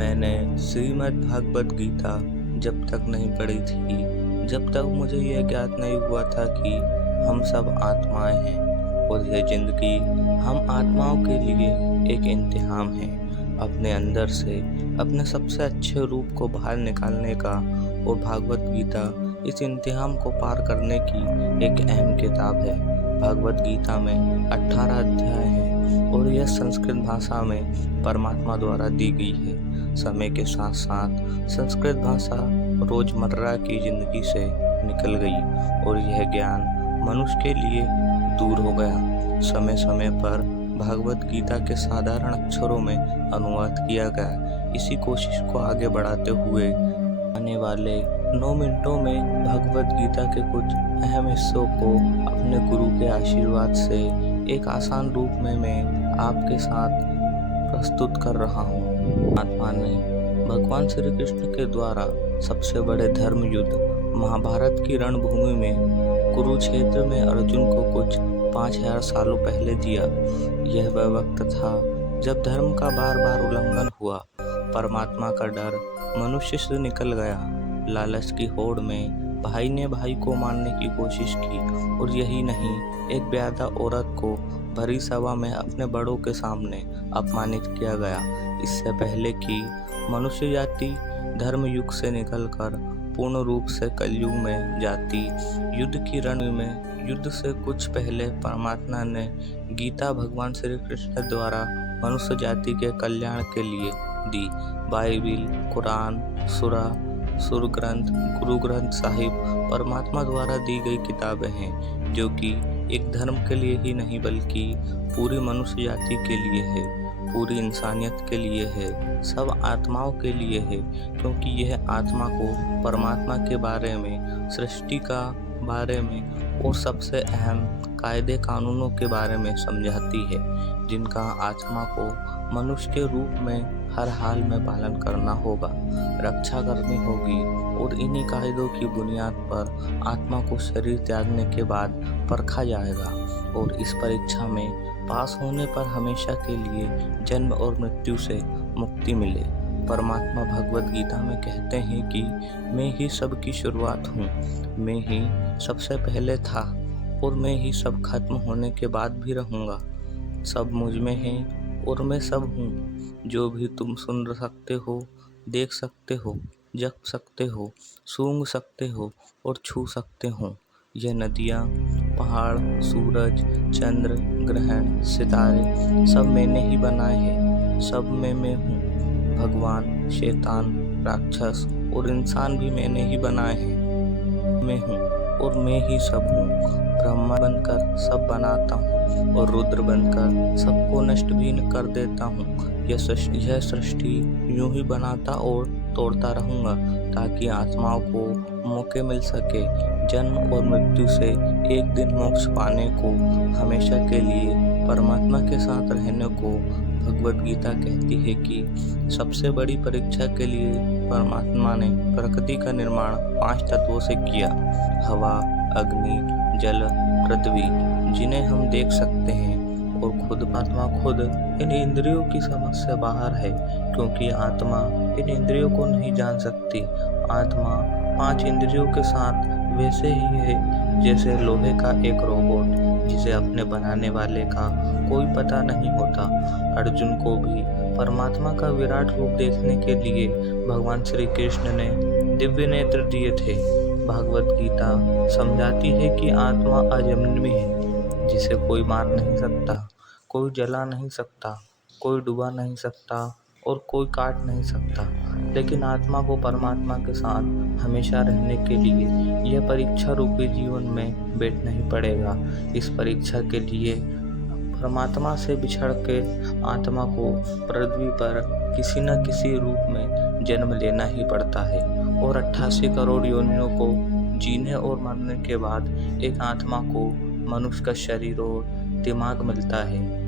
मैंने श्रीमद् भागवत गीता जब तक नहीं पढ़ी थी, जब तक मुझे यह ज्ञात नहीं हुआ था कि हम सब आत्माएं हैं और यह जिंदगी हम आत्माओं के लिए एक इम्तिहान है। अपने अंदर से अपने सबसे अच्छे रूप को बाहर निकालने का और भागवत गीता इस इम्तिहान को पार करने की एक अहम किताब है। भागवत गीता में 18 अध्याय हैं और यह संस्कृत भाषा में परमात्मा द्वारा दी गई है। समय के साथ साथ संस्कृत भाषा रोजमर्रा की जिंदगी से निकल गई और यह ज्ञान मनुष्य के लिए दूर हो गया। समय समय पर भागवत गीता के साधारण अक्षरों में अनुवाद किया गया। इसी कोशिश को आगे बढ़ाते हुए आने वाले 9 मिनटों में भगवत गीता के कुछ अहम हिस्सों को अपने गुरु के आशीर्वाद से एक आसान रूप में मैं आपके साथ प्रस्तुत कर रहा हूँ। आत्मा ने भगवान श्री कृष्ण के द्वारा सबसे बड़े धर्म युद्ध महाभारत की रणभूमि में कुरुक्षेत्र में अर्जुन को कुछ 5000 सालों पहले दिया। यह वह वक्त था जब धर्म का बार बार उल्लंघन हुआ, परमात्मा का डर मनुष्य से निकल गया। लालच की होड़ में भाई ने भाई को मारने की कोशिश की और यही नहीं, एक ब्यादा औरत को भरी सभा में अपने बड़ों के सामने अपमानित किया गया। इससे पहले कि मनुष्य जाति धर्म युग से निकलकर पूर्ण रूप से कलयुग में जाती, युद्ध की रण में युद्ध से कुछ पहले परमात्मा ने गीता भगवान श्री कृष्ण द्वारा मनुष्य जाति के कल्याण के लिए दी। बाइबिल, कुरान, सुर ग्रंथ, गुरु ग्रंथ साहिब परमात्मा द्वारा दी गई किताबें हैं, जो कि एक धर्म के लिए ही नहीं बल्कि पूरी मनुष्य जाति के लिए है, पूरी इंसानियत के लिए है, सब आत्माओं के लिए है, क्योंकि यह आत्मा को परमात्मा के बारे में, सृष्टि का बारे में और सबसे अहम कायदे कानूनों के बारे में समझाती है, जिनका आत्मा को मनुष्य के रूप में हर हाल में पालन करना होगा, रक्षा करनी होगी और इन्हीं कायदों की बुनियाद पर आत्मा को शरीर त्यागने के बाद परखा जाएगा और इस परीक्षा में पास होने पर हमेशा के लिए जन्म और मृत्यु से मुक्ति मिले। परमात्मा भगवत गीता में कहते हैं कि मैं ही सबकी शुरुआत हूँ, मैं ही सबसे पहले था और मैं ही सब खत्म होने के बाद भी रहूँगा। सब मुझ में है और मैं सब हूँ। जो भी तुम सुन सकते हो, देख सकते हो, जप सकते हो, सूंघ सकते हो और छू सकते हो, यह नदियाँ, पहाड़, सूरज, चंद्र, ग्रहण, सितारे सब मैंने ही बनाए हैं। सब में मैं हूँ। भगवान, शैतान, राक्षस और इंसान भी मैंने ही बनाए हैं। मैं हूँ और मैं ही सब हूँ। ब्रह्मा बनकर सब बनाता हूँ और रुद्र बनकर सबको नष्ट भी कर देता हूँ। यह सृष्टि यूं ही बनाता और तोड़ता रहूँगा ताकि आत्माओं को मौके मिल सके जन्म और मृत्यु से एक दिन मोक्ष पाने को, हमेशा के लिए परमात्मा के साथ रहने को। भगवत गीता कहती है कि सबसे बड़ी परीक्षा के लिए परमात्मा ने प्रकृति का निर्माण 5 तत्वों से किया, हवा, अग्नि, जल, पृथ्वी, जिन्हें हम देख सकते हैं और आत्मा खुद इन इंद्रियों की समझ से बाहर है, क्योंकि आत्मा इन इंद्रियों को नहीं जान सकती। आत्मा 5 इंद्रियों के साथ वैसे ही है जैसे लोहे का एक रोबोट, जिसे अपने बनाने वाले का कोई पता नहीं होता। अर्जुन को भी परमात्मा का विराट रूप देखने के लिए भगवान श्री कृष्ण ने दिव्य नेत्र दिए थे। भागवत गीता समझाती है कि आत्मा अजन्मी है, जिसे कोई मार नहीं सकता, कोई जला नहीं सकता, कोई डुबा नहीं सकता और कोई काट नहीं सकता। लेकिन आत्मा को परमात्मा के साथ हमेशा रहने के लिए यह परीक्षा रूपी जीवन में बैठना ही पड़ेगा। इस परीक्षा के लिए परमात्मा से बिछड़ के आत्मा को पृथ्वी पर किसी न किसी रूप में जन्म लेना ही पड़ता है और 88 करोड़ योनियों को जीने और मरने के बाद एक आत्मा को मनुष्य का शरीर और दिमाग मिलता है।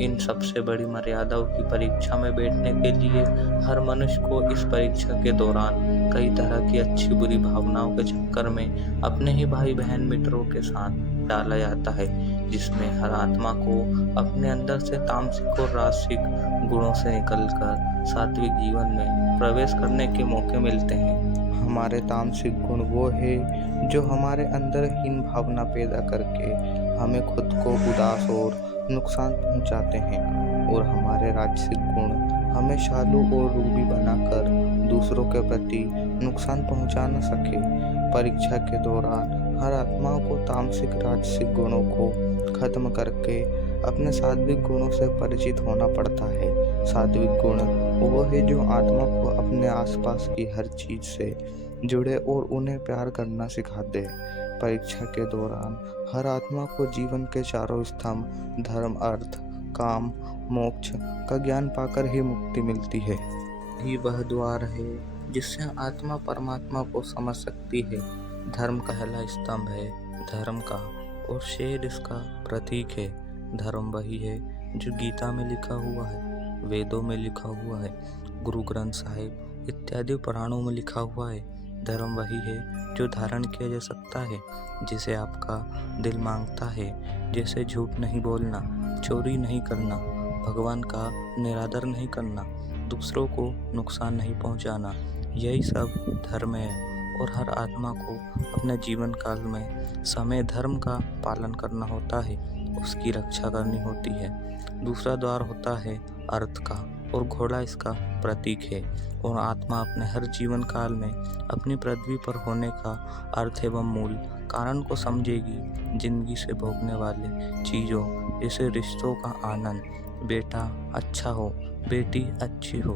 इन सबसे बड़ी मर्यादाओं की परीक्षा में बैठने के लिए हर मनुष्य को इस परीक्षा के दौरान कई तरह की अच्छी बुरी भावनाओं के चक्कर में अपने ही भाई बहन मित्रों के साथ डाला जाता है, जिसमें हर आत्मा को अपने अंदर से तामसिक और राजसिक गुणों से निकलकर सात्विक जीवन में प्रवेश करने के मौके मिलते हैं। हमारे तामसिक गुण वो है जो हमारे अंदर हीन भावना पैदा करके हमें खुद को उदास और नुकसान पहुंचाते हैं, और हमारे राजसिक गुण हमें शालू और रूढ़ी बनाकर दूसरों के प्रति नुकसान पहुंचा न सके। परीक्षा के दौरान हर आत्मा को तामसिक राजसिक गुणों को खत्म करके अपने सात्विक गुणों से परिचित होना पड़ता है। सात्विक गुण वो है जो आत्मा को अपने आसपास की हर चीज से जुड़े और उन्हें प्यार करना सिखाते हैं। परीक्षा के दौरान हर आत्मा को जीवन के चारों स्तंभ धर्म, अर्थ, काम, मोक्ष का ज्ञान पाकर ही मुक्ति मिलती है। ही वह द्वार है जिससे आत्मा परमात्मा को समझ सकती है। धर्म पहला स्तंभ है धर्म का, और शेर इसका प्रतीक है। धर्म वही है जो गीता में लिखा हुआ है, वेदों में लिखा हुआ है, गुरु ग्रंथ साहिब इत्यादि पुराणों में लिखा हुआ है। धर्म वही है जो धारण किया जा सकता है, जिसे आपका दिल मांगता है, जैसे झूठ नहीं बोलना, चोरी नहीं करना, भगवान का निरादर नहीं करना, दूसरों को नुकसान नहीं पहुंचाना। यही सब धर्म है, और हर आत्मा को अपने जीवन काल में समय धर्म का पालन करना होता है, उसकी रक्षा करनी होती है। दूसरा द्वार होता है अर्थ का, और घोड़ा इसका प्रतीक है, और आत्मा अपने हर जीवन काल में अपनी पृथ्वी पर होने का अर्थ एवं मूल कारण को समझेगी। जिंदगी से भोगने वाले चीज़ों जैसे रिश्तों का आनंद, बेटा अच्छा हो, बेटी अच्छी हो,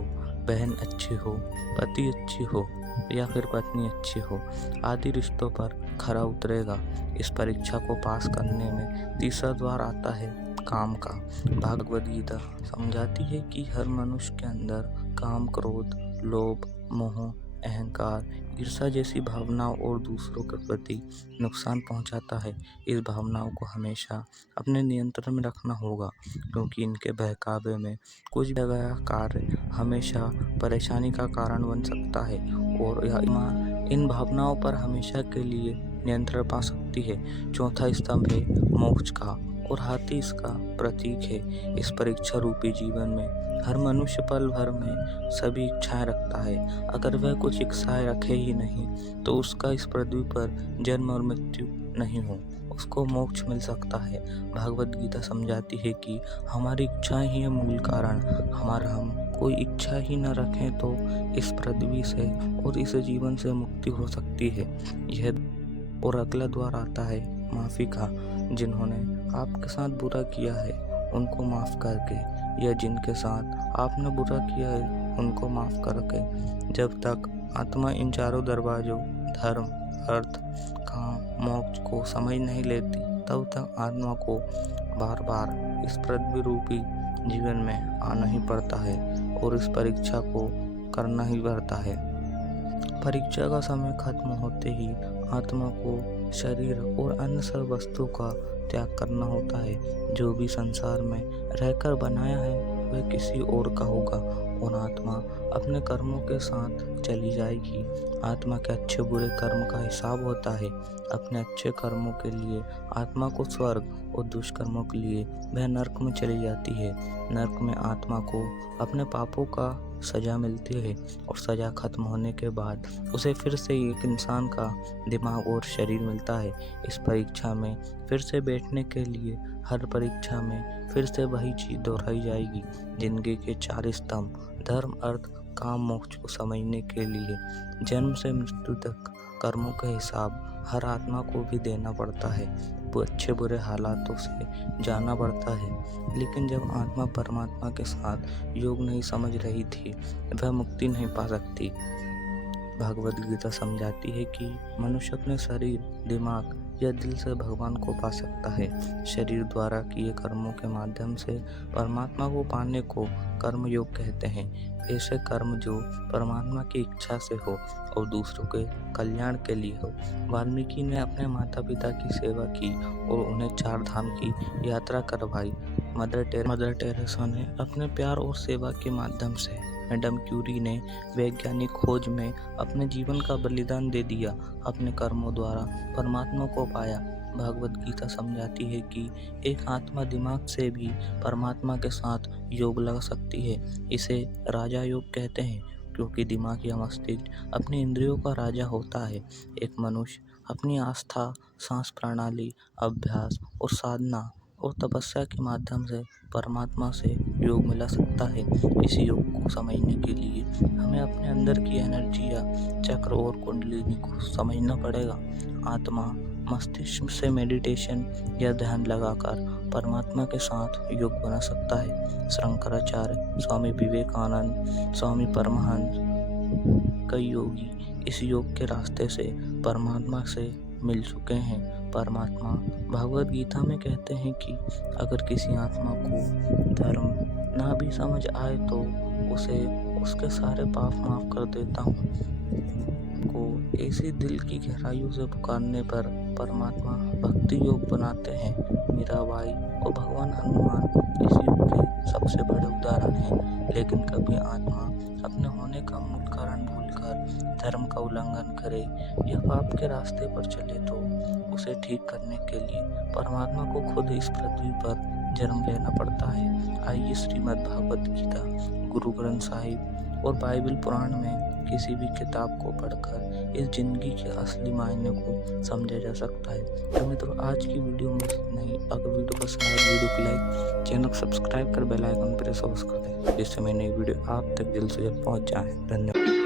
बहन अच्छी हो, पति अच्छी हो या फिर पत्नी अच्छी हो आदि रिश्तों पर खरा उतरेगा। इस परीक्षा को पास करने में तीसरा द्वार आता है काम का। भागवत गीता समझाती है कि हर मनुष्य के अंदर काम, क्रोध, लोभ, मोह, अहंकार, ईर्ष्या जैसी भावनाओं और दूसरों के प्रति नुकसान पहुंचाता है। इस भावनाओं को हमेशा अपने नियंत्रण में रखना होगा, क्योंकि इनके बहकावे में कुछ गया कार्य हमेशा परेशानी का कारण बन सकता है, और यह इन भावनाओं पर हमेशा के लिए नियंत्रण पा सकती है। चौथा स्तंभ है मोक्ष का, और हाथी इसका प्रतीक है। इस परीक्षा रूपी जीवन में हर मनुष्य पल भर में सभी इच्छाएं रखता है। अगर वह कुछ इच्छाएं रखे ही नहीं तो उसका इस पृथ्वी पर जन्म और मृत्यु नहीं हो, उसको मोक्ष मिल सकता है। भागवत गीता समझाती है कि हमारी इच्छाएं ही है मूल कारण। हम कोई इच्छा ही न रखें तो इस पृथ्वी से और इस जीवन से मुक्ति हो सकती है। यह और अगला द्वार आता है माफ़ी का। जिन्होंने आपके साथ बुरा किया है उनको माफ़ करके, या जिनके साथ आपने बुरा किया है उनको माफ़ करके, जब तक आत्मा इन चारों दरवाजों धर्म, अर्थ, काम, मोक्ष को समझ नहीं लेती, तब तक आत्मा को बार बार इस पृथ्वी रूपी जीवन में आना ही पड़ता है और इस परीक्षा को करना ही पड़ता है। परीक्षा का समय खत्म होते ही आत्मा को शरीर और अन्य सब वस्तु का त्याग करना होता है। जो भी संसार में रहकर बनाया है वह किसी और का होगा, और आत्मा अपने कर्मों के साथ चली जाएगी। आत्मा के अच्छे बुरे कर्म का हिसाब होता है। अपने अच्छे कर्मों के लिए आत्मा को स्वर्ग और दुष्कर्मों के लिए वह नरक में चली जाती है। नरक में आत्मा को अपने पापों का सजा मिलती है, और सजा खत्म होने के बाद उसे फिर से एक इंसान का दिमाग और शरीर मिलता है। इस परीक्षा में फिर से बैठने के लिए हर परीक्षा में फिर से वही चीज़ दोहराई जाएगी। जिंदगी के 4 स्तंभ धर्म, अर्थ, काम, मोक्ष को समझने के लिए जन्म से मृत्यु तक कर्मों का हिसाब हर आत्मा को भी देना पड़ता है। वो अच्छे बुरे हालातों से जाना पड़ता है। लेकिन जब आत्मा परमात्मा के साथ योग नहीं समझ रही थी, वह मुक्ति नहीं पा सकती। भागवत गीता समझाती है कि मनुष्य अपने शरीर, दिमाग या दिल से भगवान को पा सकता है। शरीर द्वारा किए कर्मों के माध्यम से परमात्मा को पाने को कर्म योग कहते हैं। ऐसे कर्म जो परमात्मा की इच्छा से हो और दूसरों के कल्याण के लिए हो। वाल्मीकि ने अपने माता पिता की सेवा की और उन्हें 4 धाम की यात्रा करवाई। मदर टेरेसा ने अपने प्यार और सेवा के माध्यम से, मैडम क्यूरी ने वैज्ञानिक खोज में अपने जीवन का बलिदान दे दिया। अपने कर्मों द्वारा परमात्मा को पाया। भागवत गीता समझाती है कि एक आत्मा दिमाग से भी परमात्मा के साथ योग लगा सकती है। इसे राजा योग कहते हैं क्योंकि दिमाग या मस्तिष्क अपनी इंद्रियों का राजा होता है। एक मनुष्य अपनी आस्था, सांस प्रणाली, अभ्यास और साधना और तपस्या के माध्यम से परमात्मा से योग मिला सकता है। इस योग को समझने के लिए हमें अपने अंदर की एनर्जी या चक्र और कुंडलिनी को समझना पड़ेगा। आत्मा मस्तिष्क से मेडिटेशन या ध्यान लगाकर परमात्मा के साथ योग बना सकता है। शंकराचार्य, स्वामी विवेकानंद, स्वामी परमहंस, कई योगी इस योग के रास्ते से परमात्मा से मिल चुके हैं। परमात्मा भगवद गीता में कहते हैं कि अगर किसी आत्मा को धर्म ना भी समझ आए तो उसे उसके सारे पाप माफ कर देता हूँ। को ऐसी दिल की गहराइयों से पुकारने पर परमात्मा भक्ति योग बनाते हैं। मीराबाई और भगवान हनुमान इस योग के सबसे बड़े उदाहरण हैं। लेकिन कभी आत्मा अपने होने का मूल कारण भूलकर धर्म का उल्लंघन करे या पाप के रास्ते पर चले तो उसे ठीक करने के लिए परमात्मा को खुद इस पृथ्वी पर जन्म लेना पड़ता है। आइए श्रीमद् भागवत गीता, गुरु ग्रंथ साहिब और बाइबल पुराण में किसी भी किताब को पढ़कर इस जिंदगी के असली मायने को समझा जा सकता है। तो मित्रों, आज की वीडियो में नहीं, अगर वीडियो पसंद आए वीडियो को लाइक, चैनल को सब्सक्राइब कर बेल आइकन प्रेस कर दें जिससे मैं नई वीडियो आप तक जल्द से जल्द पहुंच जाए। धन्यवाद।